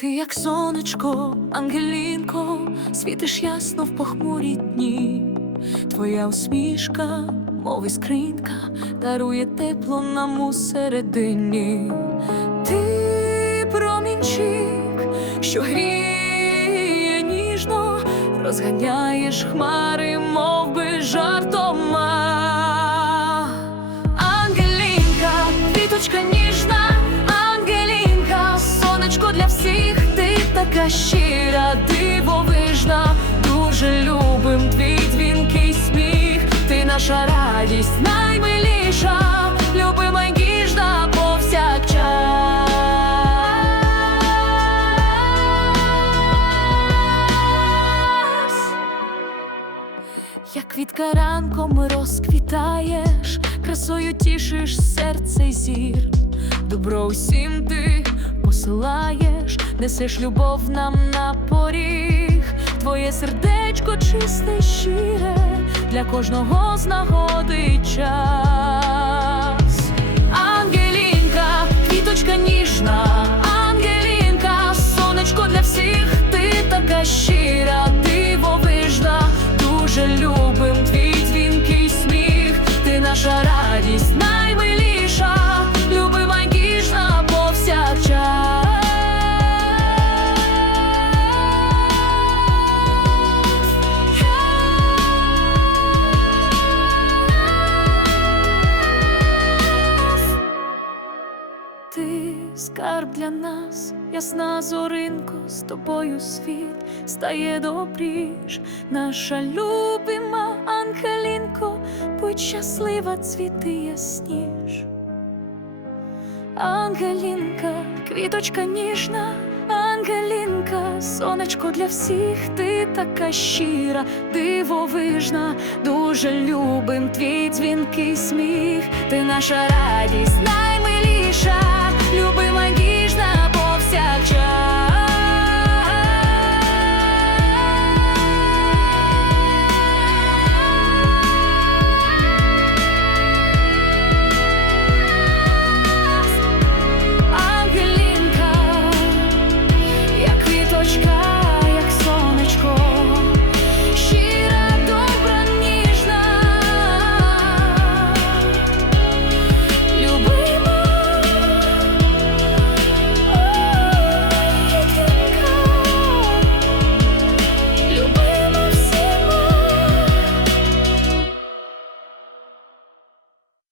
Ти, як сонечко, Ангелінко, світиш ясно в похмурі дні. Твоя усмішка, мов іскринка, дарує тепло нам у середині. Ти промінчик, що гріє ніжно, розганяєш хмари, мов би жартома. Щира, дивовижна, дуже любим твій дзвінкий сміх, ти наша радість наймиліша, любима й ніжна повсякчас. Як квітка ранком розквітаєш, красою тішиш серце зір, добро усім ти посилаєш, несеш любов нам на поріг, твоє сердечко чисте щире, для кожного з час. Ангелінка, квіточка ніжна, Ангелінка, сонечко для всіх, ти така щира, скарб для нас, ясна зоринко, з тобою світ стає добріш, наша любима Ангелінко, будь щаслива, цвіти ясніш. Ангелінка, квіточка ніжна, Ангелінка, сонечко для всіх, ти така щира, дивовижна, дуже любим твій дзвінкий сміх, ти наша радість наймиліша.